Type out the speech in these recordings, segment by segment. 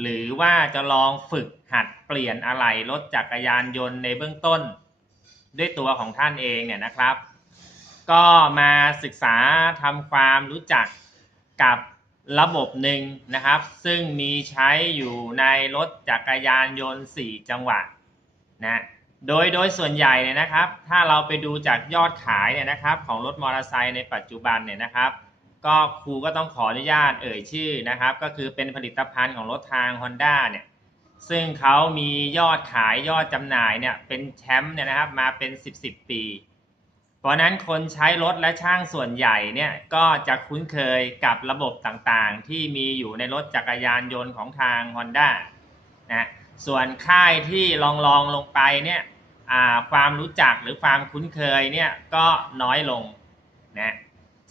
หรือว่าจะลองฝึกหัดเปลี่ยนอะไหล่รถจักรยานยนต์ในเบื้องต้น ด้วยตัวของท่านเองเนี่ยนะครับ ก็มาศึกษาทำความรู้จักกับระบบหนึ่งนะครับ ซึ่งมีใช้อยู่ในรถจักรยานยนต์ 4 จังหวะนะโดยโดยส่วนใหญ่เนี่ยนะครับ ถ้าเราไปดูจากยอดขายเนี่ยนะครับ ของรถมอเตอร์ไซค์ในปัจจุบันเนี่ยนะครับ ก็ครูก็ต้องขออนุญาตเอ่ยชื่อนะครับ ก็คือเป็นผลิตภัณฑ์ของรถทาง Honda เนี่ยซึ่งเขามียอดขายยอดจำหน่ายเนี่ยเป็นแชมป์เนี่ยนะครับมาเป็น 10 10 ปี เพราะนั้นคนใช้รถและช่างส่วนใหญ่เนี่ยก็จะคุ้นเคยกับระบบต่างๆ ที่มีอยู่ในรถจักรยานยนต์ของทาง Honda นะส่วนค่ายที่ลองลองลงไปเนี่ยความรู้จักหรือความคุ้นเคยเนี่ยก็น้อยลงนะ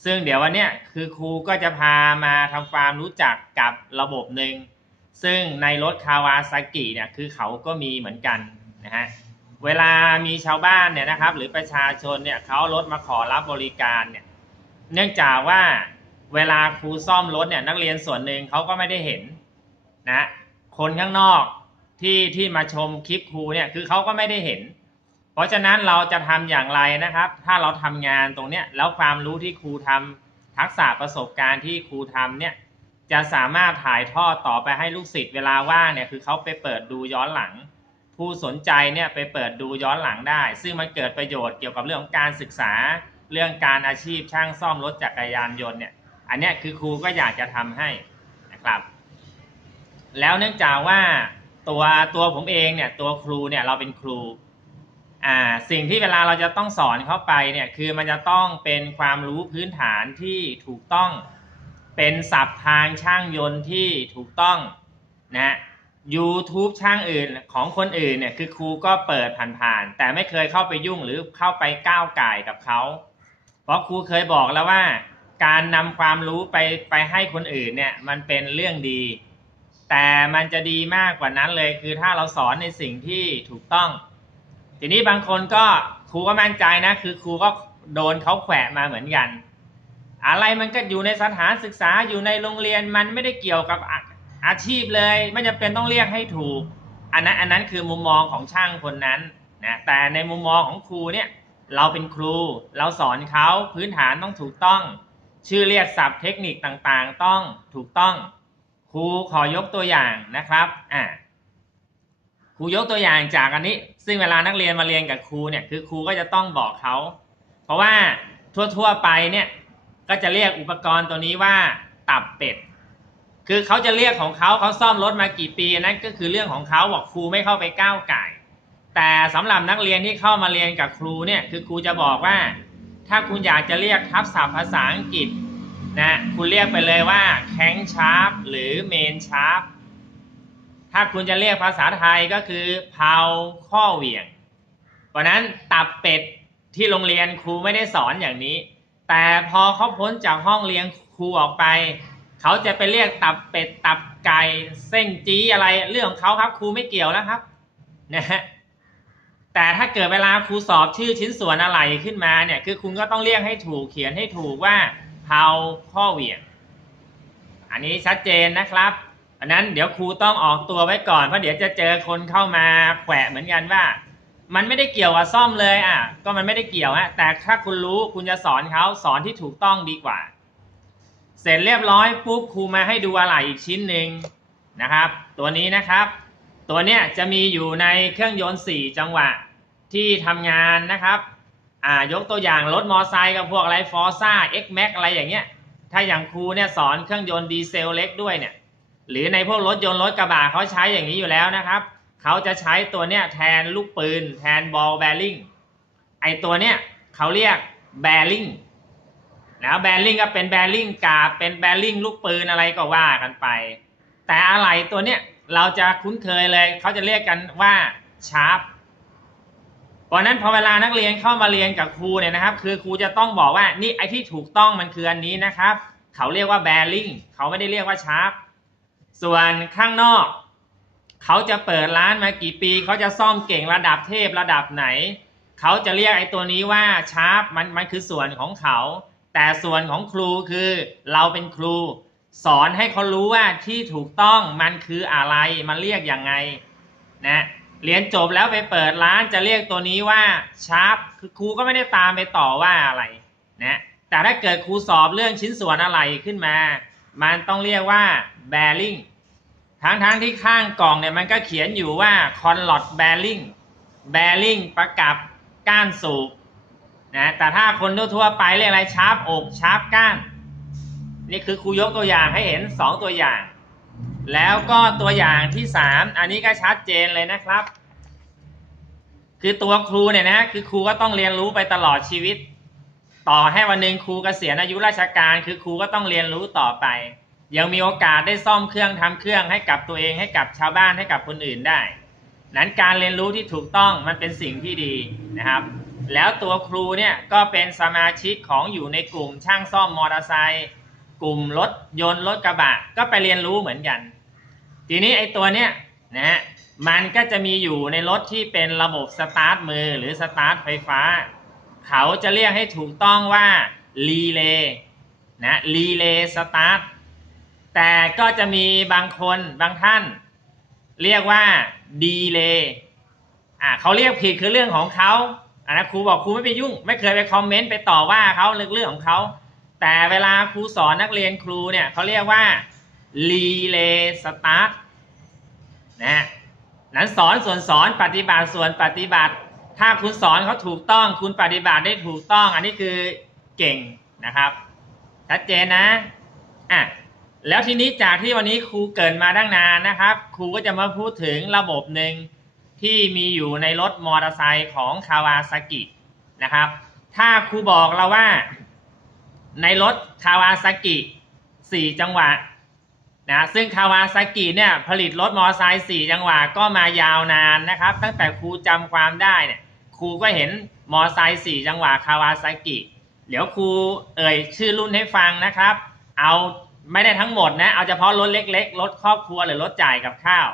ซึ่งเดี๋ยววันนี้คือครูก็จะพามาทำความรู้จักกับระบบหนึ่งซึ่งในรถคาวาซากิเนี่ยคือเขาก็มีเหมือนกันนะฮะเวลามีชาวบ้านเนี่ยนะครับ หรือประชาชนเนี่ยเขารถมาขอรับบริการเนี่ยเนื่องจากว่าเวลาครูซ่อมรถเนี่ยนักเรียนส่วนหนึ่งเขาก็ไม่ได้เห็นนะคนข้างนอกที่ที่มาชมคลิปครูเนี่ยคือเขาก็ไม่ได้เห็น เพราะฉะนั้นเราจะทำอย่างไรนะครับ ถ้าเราทำงานตรงเนี้ยแล้วความรู้ที่ครูทำทักษะประสบการณ์ที่ครูทำเนี่ยจะสามารถถ่ายทอดต่อไปให้ลูกศิษย์เวลาว่างเนี่ยคือเขาไปเปิดดูย้อนหลัง ผู้สนใจเนี่ยไปเปิดดูย้อนหลังได้ ซึ่งมันเกิดประโยชน์เกี่ยวกับเรื่องของการศึกษา เรื่องการอาชีพช่างซ่อมรถจักรยานยนต์เนี่ยอันนี้คือครูก็อยากจะทำให้นะครับ แล้วเนื่องจากว่าตัวตัวผมเองเนี่ยตัวครูเนี่ยเราเป็นครู อ่าสิ่งที่เวลาเราจะต้องสอนเข้าไปเนี่ยคือมันจะต้องเป็นความรู้พื้นฐานที่ถูกต้องเป็นศัพท์ทางช่างยนต์ที่ถูกต้องนะ YouTube ช่างอื่นของคนอื่นเนี่ยคือครูก็เปิดผ่านๆแต่ไม่เคยเข้าไปยุ่งหรือเข้าไปก้าวไก่กับเขา เพราะครูเคยบอกแล้วว่า การนำความรู้ไปไปให้คนอื่นเนี่ยมันเป็นเรื่องดี แต่มันจะดีมากกว่านั้นเลยคือถ้าเราสอนในสิ่งที่ถูกต้อง ทีนี้บางคนก็ครูก็มั่นใจนะ คือครูก็โดนเขาแขวะมาเหมือนกัน อะไรมันก็อยู่ในสถานศึกษาอยู่ในโรงเรียนมันไม่ได้เกี่ยวกับอาชีพเลย ไม่จำเป็นต้องเรียกให้ถูก อันนั้นอันนั้นคือมุมมองของช่างคนนั้นนะแต่ในมุมมองของครูเนี่ยเราเป็นครูเราสอนเขาพื้นฐานต้องถูกต้อง ชื่อเรียกศัพท์เทคนิคต่างๆ ต้องถูกต้อง ครูขอยกตัวอย่างนะครับอ่า รูยกตัวอย่างจากอันนี้ ซึ่งเวลานักเรียนมาเรียนกับครูเนี่ยคือครูก็จะต้องบอกเขา เพราะว่าทั่วๆไปเนี่ยก็จะเรียกอุปกรณ์ตัวนี้ว่าตับเป็ด คือเขาจะเรียกของเขาเขาซ่อมรถมากี่ปีนั่นก็คือเรื่องของเขาบอกครูไม่เข้าไปก้าวไก่แต่สำหรับนักเรียนที่เข้ามาเรียนกับครูเนี่ยคือครูจะบอกว่า ถ้าคุณอยากจะเรียกทับศัพท์ภาษาอังกฤษนะคุณเรียกไปเลยว่าแข้งชาร์ปหรือเมนชาร์ป ถ้าคุณจะเรียกภาษาไทยก็คือเพาข้อเหวี่ยง เพราะนั้นตับเป็ดที่โรงเรียนครูไม่ได้สอนอย่างนี้ แต่พอเขาพ้นจากห้องเรียนครูออกไป เขาจะไปเรียกตับเป็ดตับไก่เส้นจี้อะไรเรื่องของเขาครับครูไม่เกี่ยวแล้วครับนะฮะแต่ถ้าเกิดเวลาครูสอบชื่อชิ้นส่วนอะไรขึ้นมาเนี่ยคือคุณก็ต้องเรียกให้ถูกเขียนให้ถูกว่าเผาข้อเหวี่ยง อันนี้ชัดเจนนะครับ อันนั้นเดี๋ยวครูต้องออกตัวไว้ก่อนเพราะเดี๋ยวจะเจอคนเข้ามาแขวะเหมือนกันว่า มันไม่ได้เกี่ยวกับซ่อมเลยอะก็มันไม่ได้เกี่ยวฮะแต่ถ้าคุณรู้คุณจะสอนเขาสอนที่ถูกต้องดีกว่า เสร็จเรียบร้อยปุ๊บครูมาให้ดูอะไหล่อีกชิ้นหนึ่งนะครับ ตัวนี้นะครับ ตัวเนี้ยจะมีอยู่ในเครื่องยนต์4จังหวะที่ทำงานนะครับอ่ายกตัวอย่างรถมอไซค์กับพวกอะไรฟอร์ซ่าเอ็กแม็กอะไรอย่างเงี้ยถ้าอย่างครูเนี่ยสอนเครื่องยนต์ดีเซลเล็กด้วยเนี่ย หรือในพวกรถยนต์รถกระบะเขาใช้อย่างนี้อยู่แล้วนะครับเขาจะใช้ตัวเนี้ยแทนลูกปืน แทนบอลแบริ่งไอตัวเนี้ยเขาเรียกแบริ่งนะแบริ่งก็เป็นแบริ่งกาเป็นแบริ่งลูกปืนอะไรก็ว่ากันไป แต่อะไรตัวเนี้ยเราจะคุ้นเคยเลยเขาจะเรียกกันว่าชาร์ปเพราะนั้นพอเวลานักเรียนเข้ามาเรียนกับครูเนี่ยนะครับ คือครูจะต้องบอกว่านี่ไอที่ถูกต้องมันคืออันนี้นะครับ เขาเรียกว่าแบริ่งเขาไม่ได้เรียกว่าชาร์ป ส่วนข้างนอก เขาจะเปิดร้านมากี่ปี เขาจะซ่อมเก่งระดับเทพระดับไหน เขาจะเรียกไอ้ตัวนี้ว่าชาร์ปมันมันคือส่วนของเขา แต่ส่วนของครูคือเราเป็นครู สอนให้เขารู้ว่าที่ถูกต้องมันคืออะไรมันเรียกยังไงนะเรียนจบแล้วไปเปิดร้านจะเรียกตัวนี้ว่าชาร์ปคือครูก็ไม่ได้ตามไปต่อว่าอะไรนะแต่ถ้าเกิดครูสอบเรื่องชิ้นส่วนอะไรขึ้นมา มันต้องเรียกว่าแบริ่งทั้งๆทที่ข้างกล่องเนี่ยมันก็เขียนอยู่ว่าคอนลอดแบริ่งแบริ่งประกับก้านสูบนะแต่ถ้าคนทั่วๆไปเรียกอะไรชาร์ปอกชาร์ปก้าน นี่คือครูยกตัวอย่างให้เห็น 2 ตัวอย่าง แล้วก็ตัวอย่างที่ 3 อันนี้ก็ชัดเจนเลยนะครับ คือตัวครูเนี่ยนะคือครูก็ต้องเรียนรู้ไปตลอดชีวิต ต่อให้วันหนึ่งครูเกษียณอายุราชการคือครูก็ต้องเรียนรู้ต่อไป ยังมีโอกาสได้ซ่อมเครื่องทำเครื่องให้กับตัวเองให้กับชาวบ้านให้กับคนอื่นได้ นั้นการเรียนรู้ที่ถูกต้องมันเป็นสิ่งที่ดีนะครับ แล้วตัวครูเนี่ยก็เป็นสมาชิกของอยู่ในกลุ่มช่างซ่อมมอเตอร์ไซค์กลุ่มรถยนต์รถกระบะก็ไปเรียนรู้เหมือนกัน ทีนี้ไอ้ตัวเนี้ยนะฮะมันก็จะมีอยู่ในรถที่เป็นระบบสตาร์ทมือหรือสตาร์ทไฟฟ้า เขาจะเรียกให้ถูกต้องว่ารีเลย์นะรีเลย์สตาร์ทแต่ก็จะมีบางคนบางท่าน เรียกว่าดีเลย์อ่าเขาเรียกผิดคือเรื่องของเขาอ่านะครูบอกครูไม่ไปยุ่ง ไม่เคยไปคอมเมนต์ไปต่อว่าเขาเรื่องเรื่องของเขาแต่เวลาครูสอนนักเรียนครูเนี่ยเขาเรียกว่า relay start นะนั้นสอนส่วนสอนปฏิบัติส่วนปฏิบัติ ถ้าคุณสอนเขาถูกต้อง คุณปฏิบัติได้ถูกต้อง อันนี้คือเก่งนะครับชัดเจนนะอะแล้วทีนี้จากที่วันนี้ครูเกิดมาตั้งนานนะครับ ครูก็จะมาพูดถึงระบบหนึ่งที่มีอยู่ในรถมอเตอร์ไซค์ของคาวาซากินะครับ ถ้าครูบอกเราว่า ในรถคาวาซากิสี่จังหวะนะซึ่งคาวาซากิเนี่ยผลิตรถมอเตอร์ไซค์สี่จังหวะก็มายาวนานนะครับ ตั้งแต่ครูจำความได้เนี่ย รูก็เห็นมอไซค์สี่จังหวะคาวาซากิ เดี๋ยวครูเอ่ยชื่อรุ่นให้ฟังนะครับ เอาไม่ได้ทั้งหมดนะ เอาเฉพาะรถเล็กๆ รถครอบครัวหรือรถจ่ายกับข้าว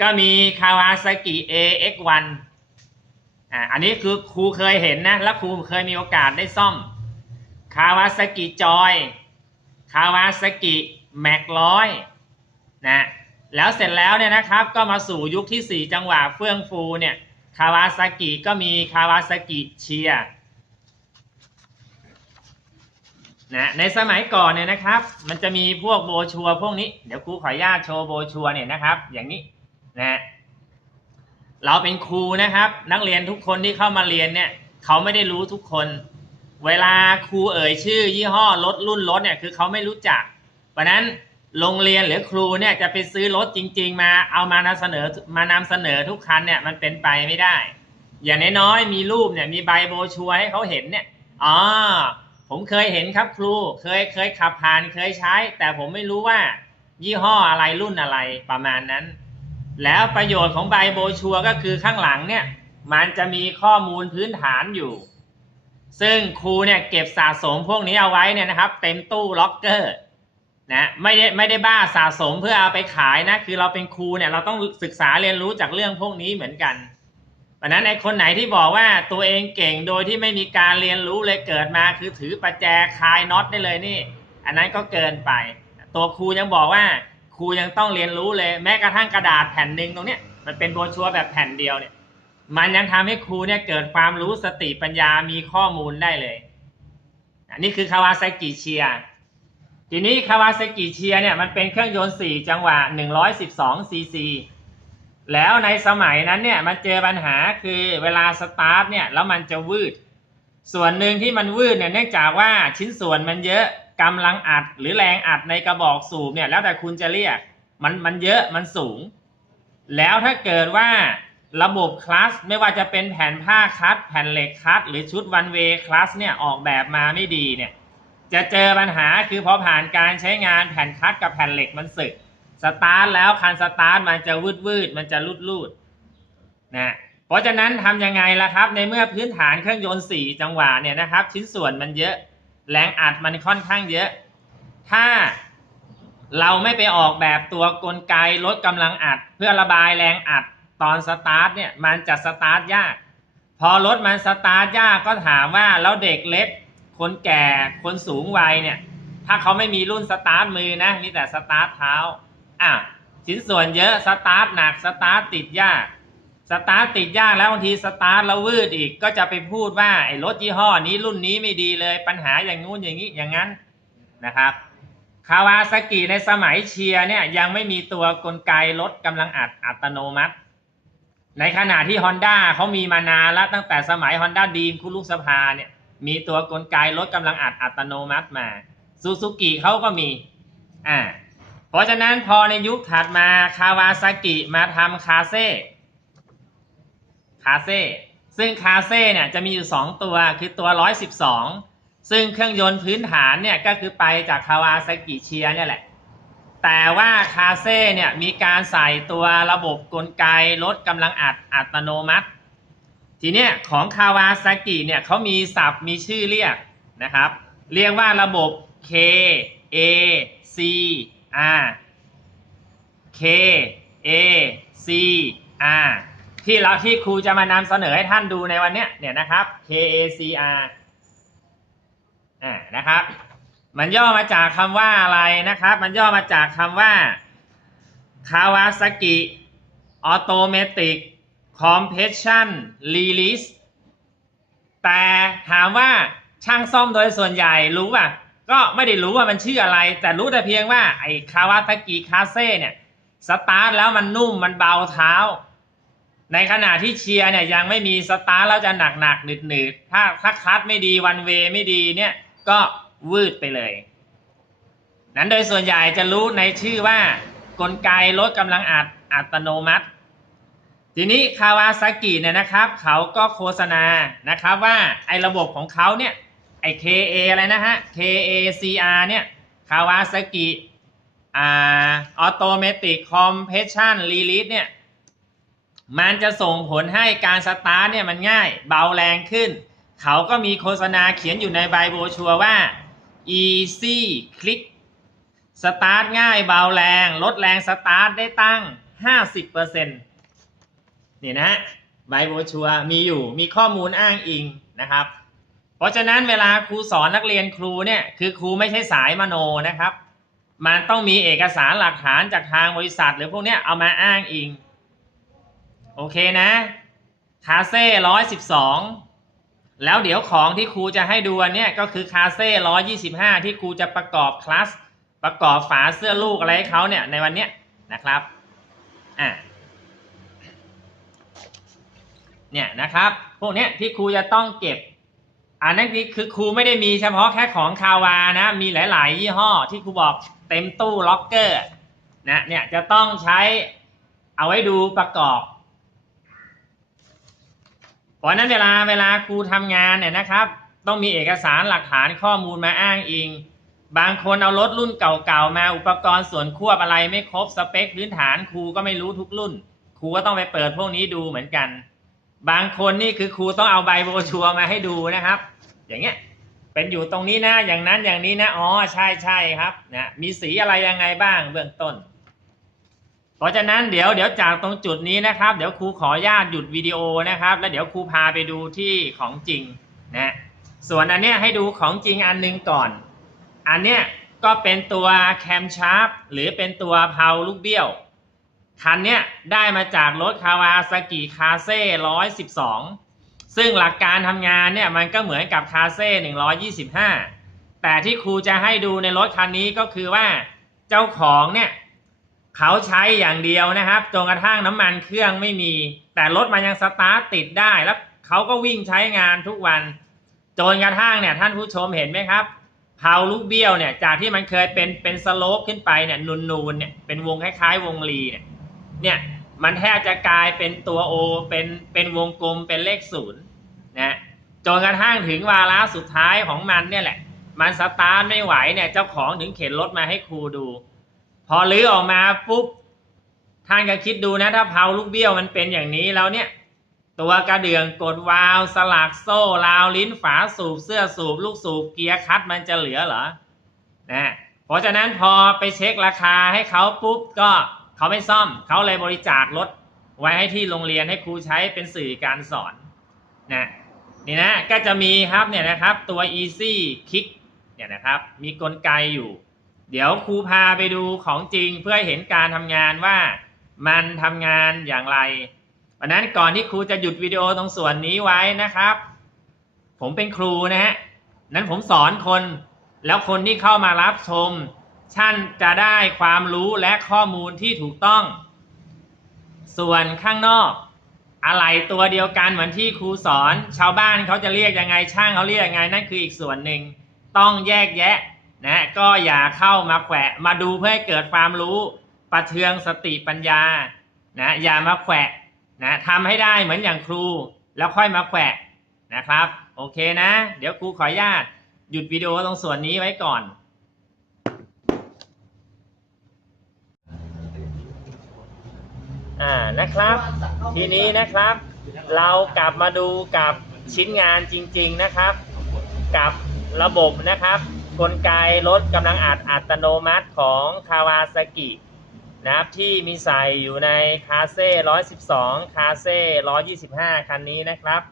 ก็มีคาวาซากิ AX1 อ่าอันนี้คือครูเคยเห็นนะ แล้วครูเคยมีโอกาสได้ซ่อมคาวาซากิจอยคาวาซากิแม็กร้อยนะแล้วเสร็จแล้วเนี่ยนะครับก็มาสู่ยุคที่ 4 จังหวะเฟื่องฟูเนี่ย คาวาซากิก็มีคาวาซากิเชียนะในสมัยก่อนเนี่ยนะครับ มันจะมีพวกโบชัวพวกนี้ เดี๋ยวครูขออนุญาตโชว์โบชัวเนี่ยนะครับ อย่างนี้นะเราเป็นครูนะครับ นักเรียนทุกคนที่เข้ามาเรียนเนี่ยเขาไม่ได้รู้ทุกคน เวลาครูเอ่ยชื่อ ยี่ห้อรถรุ่นรถเนี่ยคือเขาไม่รู้จัก เพราะนั้น โรงเรียนหรือครูเนี่ยจะไปซื้อรถจริง ๆ มาเอามานำเสนอมานำเสนอทุกคันเนี่ยมันเป็นไปไม่ได้ อย่างน้อยๆมีรูปเนี่ยมีใบโบชัวให้เขาเห็นเนี่ยอ๋อผมเคยเห็นครับครูเคยเคยขับผ่านเคยใช้ แต่ผมไม่รู้ว่า ยี่ห้ออะไรรุ่นอะไรประมาณนั้น แล้วประโยชน์ของใบโบชัวก็คือข้างหลังเนี่ย มันจะมีข้อมูลพื้นฐานอยู่ ซึ่งครูเนี่ยเก็บสะสมพวกนี้เอาไว้เนี่ยนะครับ เต็มตู้ล็อกเกอร์ นะไม่ได้ไม่ได้บ้าสะสมเพื่อเอาไปขายนะ คือเราเป็นครูเนี่ยเราต้องศึกษาเรียนรู้จากเรื่องพวกนี้เหมือนกันเพราะนั้นไอ้คนไหนที่บอกว่าตัวเองเก่งโดยที่ไม่มีการเรียนรู้เลยเกิดมา คือถือประแจคลายน็อตได้เลยนี่ อันนั้นก็เกินไป ตัวครูยังบอกว่าครูยังต้องเรียนรู้เลย แม้กระทั่งกระดาษแผ่นหนึ่งตรงเนี้ยมันเป็นโบรชัวร์แบบแผ่นเดียวเนี่ย มันยังทำให้ครูเนี่ยเกิดความรู้สติปัญญามีข้อมูลได้เลยอันนี้คือคาวาซากิเชีย ทีนี้คาวาซากิเชียเนี่ยมันเป็นเครื่องยนต์ 4 จังหวะ 112 ซีซี แล้วในสมัยนั้นเนี่ยมันเจอปัญหาคือเวลาสตาร์ทเนี่ยแล้วมันจะวืด ส่วนหนึ่งที่มันวืดเนี่ยเนื่องจากว่าชิ้นส่วนมันเยอะกำลังอัดหรือแรงอัดในกระบอกสูบเนี่ยแล้วแต่คุณจะเรียกมันมันเยอะมันสูง แล้วถ้าเกิดว่าระบบคลัสไม่ว่าจะเป็นแผ่นผ้าคลัสแผ่นเหล็กคลัสหรือชุดวันเวย์คลัสเนี่ยออกแบบมาไม่ดีเนี่ย จะเจอปัญหาคือพอผ่านการใช้งานแผ่นคัสกับแผ่นเหล็กมันสึก สตาร์ทแล้วคันสตาร์ทมันจะวืดวืดมันจะลุดลูดนะเพราะฉะนั้นทำยังไงล่ะครับ ในเมื่อพื้นฐานเครื่องยนต์สี่จังหวะเนี่ยนะครับ ชิ้นส่วนมันเยอะ แรงอัดมันค่อนข้างเยอะ ถ้าเราไม่ไปออกแบบตัวกลไกลดกำลังอัด เพื่อระบายแรงอัดตอนสตาร์ทเนี่ยมันจะสตาร์ทยาก พอรถมันสตาร์ทยากก็ถามว่าแล้วเด็กเล็ก คนแก่คนสูงวัยเนี่ย ถ้าเขาไม่มีรุ่นสตาร์ทมือนะมีแต่สตาร์ทเท้าอะชิ้นส่วนเยอะสตาร์ทหนักสตาร์ทติดยากสตาร์ทติดยากแล้วบางทีสตาร์ทแล้ววืดอีกก็จะไปพูดว่าไอ้รถยี่ห้อนี้รุ่นนี้ไม่ดีเลยปัญหาอย่างงู้นอย่างนี้อย่างนั้นนะครับคาวาซากิในสมัยเชียร์เนี่ยยังไม่มีตัวกลไกลดกำลังอัดอัตโนมัติ ในขณะที่ Honda เขามีมานานแล้วตั้งแต่สมัย Honda d r e a m คุรุสภาเนี่ย มีตัวกลไกลดกำลังอัดอัตโนมัติมาซูซูกิเขาก็มีอ่าเพราะฉะนั้นพอในยุคถัดมาคาวาซากิมาทำคาเซ่คาเซ่ซึ่งคาเซ่เนี่ยจะมีอยู่ 2 ตัวคือตัว 112 ซึ่งเครื่องยนต์พื้นฐานเนี่ยก็คือไปจากคาวาซากิเชียเนี่ยแหละ แต่ว่าคาเซ่เนี่ยมีการใส่ตัวระบบกลไกลดกำลังอัดอัตโนมัติ ทีเนี้ยของคาวาซากิเนี่ยเขามีศัพท์มีชื่อเรียกนะครับ เรียกว่าระบบ K A C R K A C R ที่เราที่ครูจะมานำเสนอให้ท่านดูในวันเนี้ยเนี่ยนะครับ K A C R อ่านะครับ มันย่อมาจากคำว่าอะไรนะครับ มันย่อมาจากคำว่า Kawasaki Automatic Compression Release แต่ถามว่าช่างซ่อมโดยส่วนใหญ่รู้ป่ะ ก็ไม่ได้รู้ว่ามันชื่ออะไร แต่รู้แต่เพียงว่าไอ้คาวา a ากิคาเซ่เนี่ยสตาร์ทแล้วมันนุ่มมันเบาเท้า ในขณะที่เชียร์เนี่ยยังไม่มีสตาร์ทแล้วจะหนักหนักหนืดหนืดถ้าถ้าคัดไม่ดีวันเวไม่ดีเนี่ยก็วืดไปเลย นั้นโดยส่วนใหญ่จะรู้ในชื่อว่ากลไกลดกำลังอัดอัตโนมัติ ทีนี้คาวาซากิเนี่ยนะครับเขาก็โฆษณานะครับว่าไอ้ระบบของเขาเนี่ยไอ้ KA อะไรนะฮะ KACR เนี่ยคาวาซากิอ่าออโตเมติกคอมเพรสชันรีลีสเนี่ยมันจะส่งผลให้การสตาร์ทเนี่ยมันง่ายเบาแรงขึ้น เขาก็มีโฆษณาเขียนอยู่ในใบโบรชัวร์ว่า easy click สตาร์ทง่ายเบาแรง ลดแรงสตาร์ทได้ตั้ง 50% เนี่ยนะฮะใบโบชัวมีอยู่มีข้อมูลอ้างอิงนะครับ เพราะฉะนั้นเวลาครูสอนนักเรียนครูเนี่ยคือครูไม่ใช่สายมโนนะครับ มันต้องมีเอกสารหลักฐานจากทางบริษัท หรือพวกเนี้ยเอามาอ้างอิง โอเคนะคาเซ่ร้อยสิบสองแล้วเดี๋ยวของที่ครูจะให้ดูเนี้ยก็คือคาเซ่ร้อยี่สิบห้าที่ครูจะประกอบคลาสประกอบฝาเสื้อลูกอะไรให้เขาเนี่ยในวันเนี้ยนะครับอะ เนี่ยนะครับ พวกเนี้ยที่ครูจะต้องเก็บอันนั้นคือครูไม่ได้มีเฉพาะแค่ของคาวานะ มีหลาย ๆ ยี่ห้อที่ครูบอกเต็มตู้ล็อกเกอร์นะเนี่ยจะต้องใช้เอาไว้ดูประกอบเพราะนั้นเวลาเวลาครูทำงานเนี่ยนะครับ ต้องมีเอกสารหลักฐานข้อมูลมาอ้างอิง บางคนเอารถรุ่นเก่า ๆ มาอุปกรณ์ส่วนควบอะไรไม่ครบสเปคพื้นฐานครูก็ไม่รู้ทุกรุ่น ครูก็ต้องไปเปิดพวกนี้ดูเหมือนกัน บางคนนี่คือครูต้องเอาใบโบชัวมาให้ดูนะครับ อย่างเงี้ยเป็นอยู่ตรงนี้นะ อย่างนั้นอย่างนี้นะอ๋อใช่ใช่ครับนะมีสีอะไรยังไงบ้างเบื้องต้น เพราะฉะนั้นเดี๋ยวเดี๋ยวจากตรงจุดนี้นะครับ เดี๋ยวครูขออนุญาตหยุดวิดีโอนะครับ แล้วเดี๋ยวครูพาไปดูที่ของจริงนะส่วนอันเนี้ยให้ดูของจริงอันหนึงก่อน อันเนี้ยก็เป็นตัวแคมชาร์ปหรือเป็นตัวเพาลูกเบี้ยว คันเนี้ยได้มาจากรถคาวาซากิคาเซ่ร้อยสิบสองซึ่งหลักการทำงานเนี่ยมันก็เหมือนกับคาเซ่หนึ่งร้อยี่สิบห้าแต่ที่ครูจะให้ดูในรถคันนี้ก็คือว่าเจ้าของเนี่ยเขาใช้อย่างเดียวนะครับจนกระทั่งน้ำมันเครื่องไม่มี แต่รถมันยังสตาร์ทติดได้แล้วเขาก็วิ่งใช้งานทุกวันจนกระทั่งเนี่ยท่านผู้ชมเห็นไหมครับเพาลูกเบี้ยวเนี่ยจากที่มันเคยเป็นเป็นสโลปขึ้นไปเนี่ยนูนๆเนี่ยเป็นวงคล้ายๆ วงรีเนี่ย เนี่ยมันแทบจะกลายเป็นตัวโอเป็นเป็นวงกลมเป็นเลขศูนย์นะจนกระทั่งถึงวาระสุดท้ายของมันเนี่ยแหละ มันสตาร์ทไม่ไหวเนี่ยเจ้าของถึงเข็นรถมาให้ครูดู พอลื้อออกมาปุ๊บท่านก็คิดดูนะถ้าเพาลูกเบี้ยวมันเป็นอย่างนี้แล้วเนี่ย ตัวกระเดื่องกดวาล์วสลักโซ่ราวลิ้นฝาสูบเสื้อสูบลูกสูบเกียร์คัดมันจะเหลือเหรอนะเพราะฉะนั้นพอไปเช็คราคาให้เขาปุ๊บก็ เขาไม่ซ่อมเขาเลยบริจาครถไว้ให้ที่โรงเรียนให้ครูใช้เป็นสื่อการสอนนะนี่นะก็จะมีครับเนี่ยนะครับตัว easy kick เนี่ยนะครับมีกลไกอยู่ เดี๋ยวครูพาไปดูของจริงเพื่อให้เห็นการทำงานว่ามันทำงานอย่างไรเพราะนั้นก่อนที่ครูจะหยุดวิดีโอตรงส่วนนี้ไว้นะครับ ผมเป็นครูนะฮะนั้นผมสอนคน แล้วคนที่เข้ามารับชม ท่านจะได้ความรู้และข้อมูลที่ถูกต้อง ส่วนข้างนอก อะไรตัวเดียวกันเหมือนที่ครูสอน ชาวบ้านเขาจะเรียกยังไงช่างเขาเรียกยังไงนั่นคืออีกส่วนหนึ่งต้องแยกแยะนะก็อย่าเข้ามาแขวะมาดูเพื่อให้เกิดความรู้ประเทืองสติปัญญานะอย่ามาแขวะนะทำให้ได้เหมือนอย่างครู แล้วค่อยมาแขวะนะครับ โอเคนะ เดี๋ยวครูขออนุญาตหยุดวิดีโอตรงส่วนนี้ไว้ก่อน อ่านะครับ ทีนี้นะครับ เรากลับมาดูกับชิ้นงานจริง ๆนะครับ กับระบบนะครับ กลไกรถกำลังอัดอัตโนมัติของคาวาซากินะครับที่มีใส่อยู่ในคาเซ่112 คาเซ่125 คันนี้นะครับ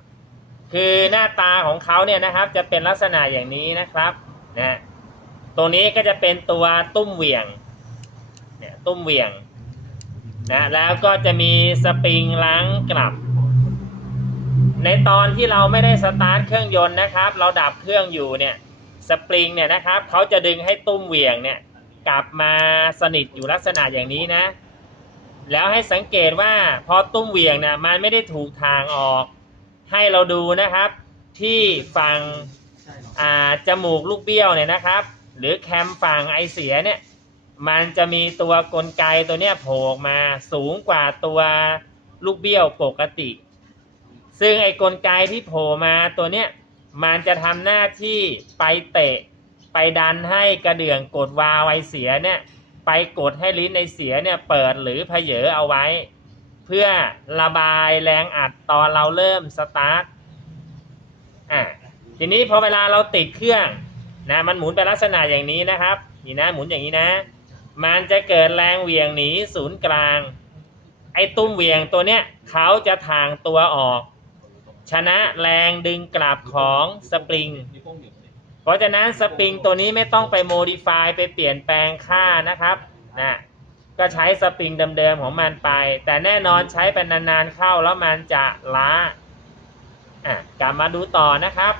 คือหน้าตาของเขาเนี่ยนะครับจะเป็นลักษณะอย่างนี้นะครับนะตรงนี้ก็จะเป็นตัวตุ้มเหวี่ยงเนี่ยตุ้มเหวี่ยง นะแล้วก็จะมีสปริงล้างกลับ ในตอนที่เราไม่ได้สตาร์ทเครื่องยนต์นะครับ เราดับเครื่องอยู่เนี่ยสปริงเนี่ยนะครับเขาจะดึงให้ตุ้มเหวี่ยงเนี่ยกลับมาสนิทอยู่ลักษณะอย่างนี้นะ แล้วให้สังเกตว่าพอตุ้มเหวี่ยงเนี่ยมันไม่ได้ถูกทางออก ให้เราดูนะครับ ที่ฝั่งจมูกลูกเบี้ยวเนี่ยนะครับ หรือแคมฝั่งไอเสียเนี่ย มันจะมีตัวกลไกตัวเนี้ยโผล่ออกมาสูงกว่าตัวลูกเบี้ยวปกติ ซึ่งไอ้กลไกที่โผล่มาตัวเนี้ยมันจะทำหน้าที่ไปเตะ ไปดันให้กระเดื่องกดวาล์วไอเสียเนี่ยไปกดให้ลิ้นไอเสียเนี่ยเปิดหรือเพเยอเอาไว้ เพื่อระบายแรงอัดตอนเราเริ่มสตาร์ทอะทีนี้พอเวลาเราติดเครื่องนะมันหมุนไปลักษณะอย่างนี้นะครับ นี่นะหมุนอย่างนี้นะ มันจะเกิดแรงเหวี่ยงหนีศูนย์กลาง ไอ้ตุ้มเหวี่ยงตัวเนี้ยเขาจะทางตัวออก ชนะแรงดึงกลับของสปริง เพราะฉะนั้นสปริงตัวนี้ไม่ต้องไปโมดิฟายไปเปลี่ยนแปลงค่านะครับนะก็ใช้สปริงเดิมๆของมันไป แต่แน่นอนใช้เป็นนานๆเข้าแล้วมันจะล้าอะกลับมาดูต่อนะครับ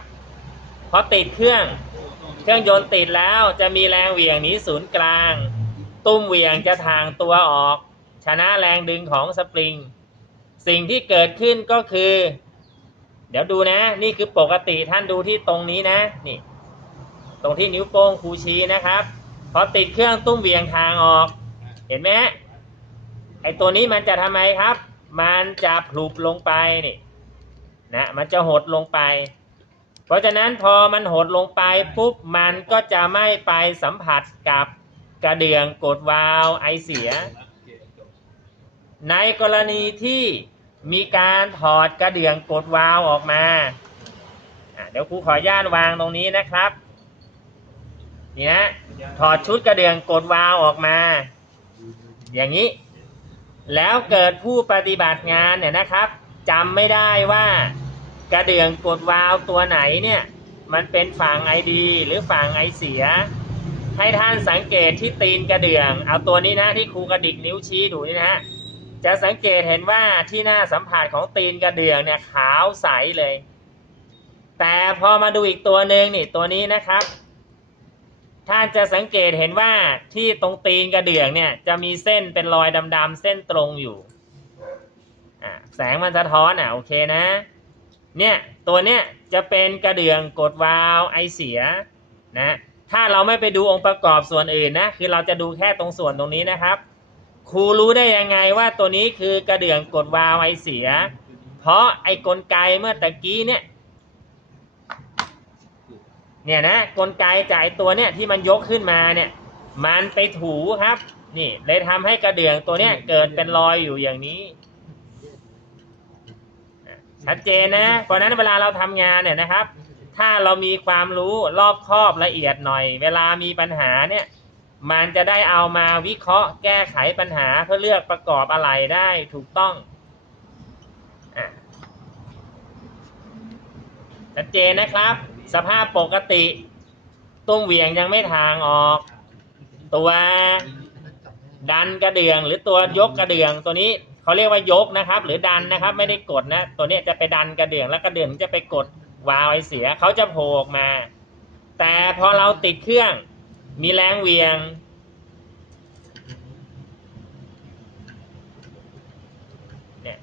พอติดเครื่อง เครื่องยนต์ติดแล้วจะมีแรงเหวี่ยงหนีศูนย์กลาง ตุ้มเหวี่ยงจะทางตัวออก ชนะแรงดึงของสปริง สิ่งที่เกิดขึ้นก็คือ เดี๋ยวดูนะ นี่คือปกติท่านดูที่ตรงนี้นะนี่ ตรงที่นิ้วโป้งครูชี้นะครับพอติดเครื่องตุ้มเหวี่ยงทางออก เห็นไหมไอตัวนี้มันจะทำไมครับ มันจะพลุบลงไปนี่นะมันจะหดลงไป เพราะฉะนั้นพอมันหดลงไปปุ๊บมันก็จะไม่ไปสัมผัสกับ กระเดื่องกดวาล์วไอเสีย ในกรณีที่มีการถอดกระเดื่องกดวาล์วออกมาเดี๋ยวครูขออนุญาตวางตรงนี้นะครับเนี่นะถอดชุดกระเดื่องกดวาล์วออกมา อย่างนี้ แล้วเกิดผู้ปฏิบัติงานเนี่ยนะครับจำไม่ได้ว่ากระเดื่องกดวาล์วตัวไหนเนี่ยมันเป็นฝั่งไอดีหรือฝั่งไอเสีย ให้ท่านสังเกตที่ตีนกระเดื่อง เอาตัวนี้นะที่ครูกระดิกนิ้วชี้ดูนี่นะจะสังเกตเห็นว่าที่หน้าสัมผัสของตีนกระเดื่องเนี่ยขาวใสเลย แต่พอมาดูอีกตัวหนึ่งนี่ตัวนี้นะครับ ท่านจะสังเกตเห็นว่าที่ตรงตีนกระเดื่องเนี่ยจะมีเส้นเป็นรอยดำๆเส้นตรงอยู่แสงมันสะท้อนอะโอเคนะ เนี่ยตัวเนี้ยจะเป็นกระเดื่องกดวาล์วไอเสียนะ ถ้าเราไม่ไปดูองค์ประกอบส่วนอื่นนะ คือเราจะดูแค่ตรงส่วนตรงนี้นะครับ ครูรู้ได้ยังไงว่าตัวนี้คือกระเดื่องกดวาล์วไอเสีย เพราะไอกลไกเมื่อตะกี้เนี่ย เนี่ยนะกลไกจากไอ้ตัวเนี่ยที่มันยกขึ้นมาเนี่ย มันไปถูครับ นี่เลยทำให้กระเดื่องตัวเนี้ยเกิดเป็นรอยอยู่อย่างนี้ชัดเจนนะเพราะฉะนั้นเวลาเราทำงานเนี่ยนะครับ ถ้าเรามีความรู้รอบคอบละเอียดหน่อย เวลามีปัญหาเนี่ย มันจะได้เอามาวิเคราะห์แก้ไขปัญหาเพื่อเลือกประกอบอะไรได้ถูกต้องอะชัดเจนนะครับ สภาพปกติ ตุ้งเหวียงยังไม่ทางออก ตัวดันกระเดื่อง หรือตัวยกกระเดื่องตัวนี้เขาเรียกว่ายกนะครับ หรือดันนะครับ ไม่ได้กดนะ ตัวนี้จะไปดันกระเดื่องแล้วกระเดื่องจะไปกด วาล์วไอเสียเขาจะโผล่ออกมา แต่พอเราติดเครื่องมีแรงเวียง เนี่ย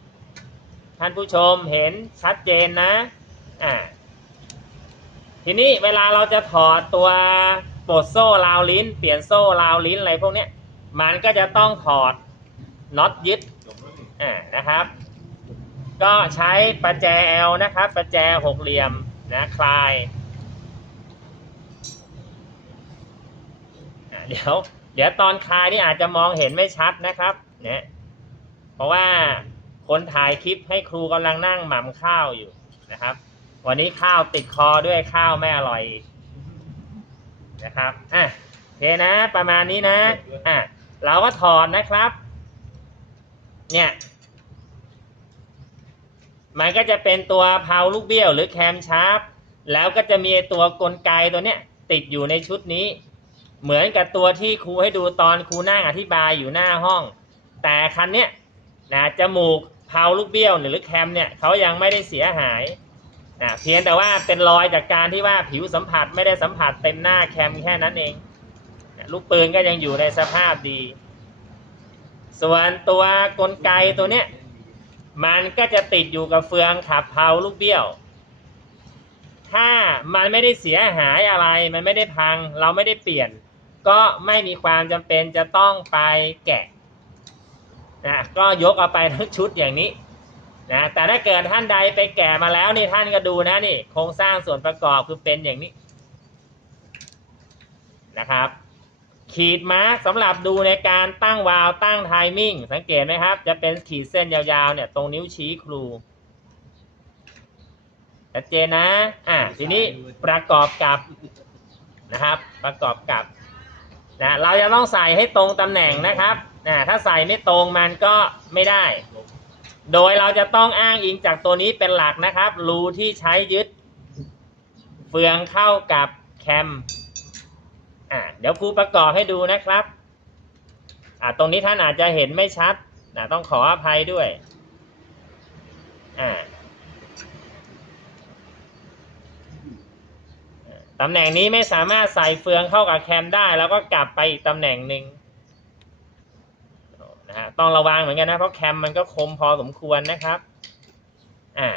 ท่านผู้ชมเห็นชัดเจนนะ อ่า ทีนี้เวลาเราจะถอดตัวปลดโซ่ราวลิ้น เปลี่ยนโซ่ราวลิ้นอะไรพวกเนี้ย มันก็จะต้องถอดน็อตยึด อ่า นะครับ ก็ใช้ประแจ L นะครับ ประแจหกเหลี่ยมนะคลายเดี๋ยวเดี๋ยวตอนคลายนี่อาจจะมองเห็นไม่ชัดนะครับเนี่ยเพราะว่าคนถ่ายคลิปให้ครูกำลังนั่งหม่ำข้าวอยู่นะครับ วันนี้ข้าวติดคอด้วยข้าวไม่อร่อยนะครับอะโอเคนะประมาณนี้นะอะเราก็ถอดนะครับ เนี่ย มันก็จะเป็นตัวเพาลูกเบี้ยวหรือแคมชาร์ปแล้วก็จะมีตัวกลไกตัวเนี้ยติดอยู่ในชุดนี้ เหมือนกับตัวที่ครูให้ดูตอนครูนั่งอธิบายอยู่หน้าห้อง แต่คันเนี้ยนะจมูกเพาลูกเบี้ยวหรือแคมเนี่ยเขายังไม่ได้เสียหายนะเพียงแต่ว่าเป็นรอยจากการที่ว่าผิวสัมผัสไม่ได้สัมผัสเต็มหน้าแคมแค่นั้นเองนะลูกปืนก็ยังอยู่ในสภาพดี ส่วนตัวกลไกตัวเนี้ย มันก็จะติดอยู่กับเฟืองขับเพาลูกเบี้ยว ถ้ามันไม่ได้เสียหายอะไร มันไม่ได้พัง เราไม่ได้เปลี่ยน ก็ไม่มีความจำเป็นจะต้องไปแกะนะก็ยกเอาไปทั้งชุดอย่างนี้นะแต่ถ้าเกิดท่านใดไปแกะมาแล้วนี่ท่านก็ดูนะนี่โครงสร้างส่วนประกอบคือเป็นอย่างนี้นะครับ ขีดมาร์กสำหรับดูในการตั้งวาล์วตั้งไทมิ่งสังเกตไหมครับ จะเป็นขีดเส้นยาวๆเนี่ยตรงนิ้วชี้ครูชัดเจนนะอะทีนี้ประกอบกับนะครับ ประกอบกับนะเราจะต้องใส่ให้ตรงตำแหน่งนะครับนะถ้าใส่ไม่ตรงมันก็ไม่ได้ โดยเราจะต้องอ้างอิงจากตัวนี้เป็นหลักนะครับ รูที่ใช้ยึด เฟืองเข้ากับแคม เดี๋ยวครูประกอบให้ดูนะครับอ่าตรงนี้ท่านอาจจะเห็นไม่ชัดนะต้องขออภัยด้วยอ่าตำแหน่งนี้ไม่สามารถใส่เฟืองเข้ากับแคมได้ แล้วก็กลับไปอีกตำแหน่งหนึ่งนะฮะต้องระวังเหมือนกันนะ เพราะแคมมันก็คมพอสมควรนะครับ อ่า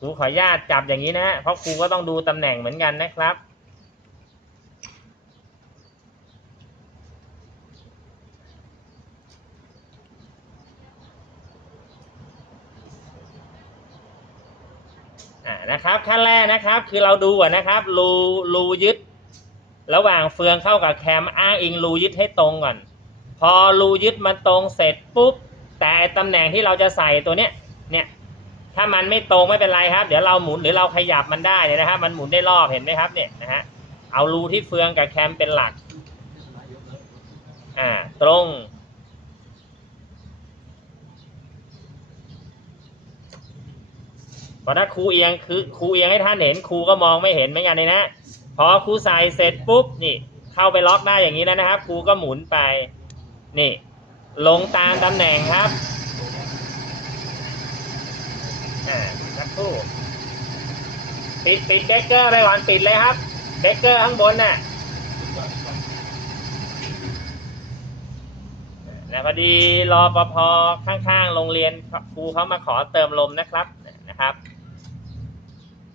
ครูขออนุญาตจับอย่างนี้นะฮะเพราะครูก็ต้องดูตำแหน่งเหมือนกันนะครับ อ่านะครับ ขั้นแรกนะครับ คือเราดูก่อนนะครับรูรูยึด ระหว่างเฟืองเข้ากับแคมอ้างอิงรูยึดให้ตรงก่อน พอรูยึดมันตรงเสร็จปุ๊บแต่ตำแหน่งที่เราจะใส่ตัวเนี้ย ถ้ามันไม่ตรงไม่เป็นไรครับ เดี๋ยวเราหมุนหรือเราขยับมันได้เนี่ยนะครับ มันหมุนได้รอบเห็นไหมครับเนี่ยนะฮะเอารูที่เฟืองกับแคมเป็นหลัก อ่า ตรง พอถ้าครูเอียงคือครูเอียงให้ท่านเห็นครูก็มองไม่เห็นเหมือนกันเลยนะ พอครูใส่เสร็จปุ๊บนี่ เข้าไปล็อกได้อย่างนี้แล้วนะครับครูก็หมุนไป นี่ ลงตามตำแหน่งครับ อ่าสักครู่ปิดปิดเบเกอร์ไปก่อนปิดเลยครับเบเกอร์ข้างบนน่ะนะพอดีรอปภข้างๆโรงเรียนครูเขามาขอเติมลมนะครับนะครับ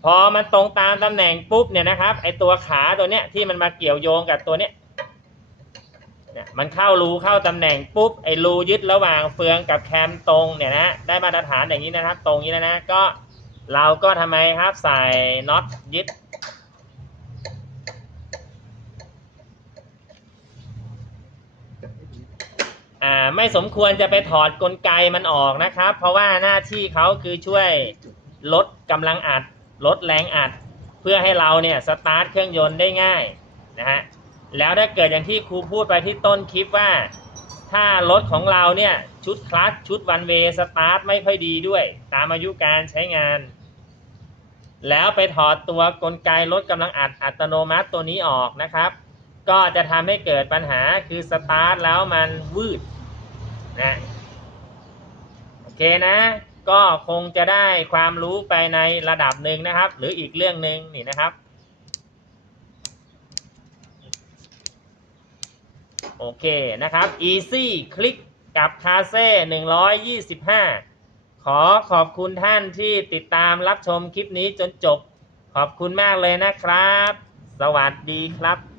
พอมันตรงตามตำแหน่งปุ๊บเนี่ยนะครับ ไอตัวขาตัวเนี้ยที่มันมาเกี่ยวโยงกับตัวเนี้ย เนี่ยมันเข้ารูเข้าตำแหน่งปุ๊บไอรูยึดระหว่างเฟืองกับแคมตรงเนี่ยนะได้มาตรฐานอย่างนี้นะครับ ตรงนี้แล้วนะก็เราก็ทำไมครับใส่น็อตยึดอ่าไม่สมควรจะไปถอดกลไกมันออกนะครับ เพราะว่าหน้าที่เขาคือช่วยลดกำลังอัด ลดแรงอัด เพื่อให้เราเนี่ยสตาร์ทเครื่องยนต์ได้ง่ายนะฮะ แล้วถ้าเกิดอย่างที่ครูพูดไปที่ต้นคลิปว่า ถ้ารถของเราเนี่ยชุดคลัตชชุดวันเวสตาร์ทไม่ค่อยดีด้วย ตามอายุการใช้งาน แล้วไปถอดตัวกลไกลดกำลังอัดอัตโนมัติตัวนี้ออกนะครับ ก็จะทำให้เกิดปัญหาคือสตาร์ทแล้วมันวืดนะโอเคนะก็คงจะได้ความรู้ไปในระดับหนึ่งนะครับ หรืออีกเรื่องหนึ่งนี่นะครับ โอเคนะครับ easy คลิกกับคาเซ่125 ขอขอบคุณท่านที่ติดตามรับชมคลิปนี้จนจบ ขอบคุณมากเลยนะครับ สวัสดีครับ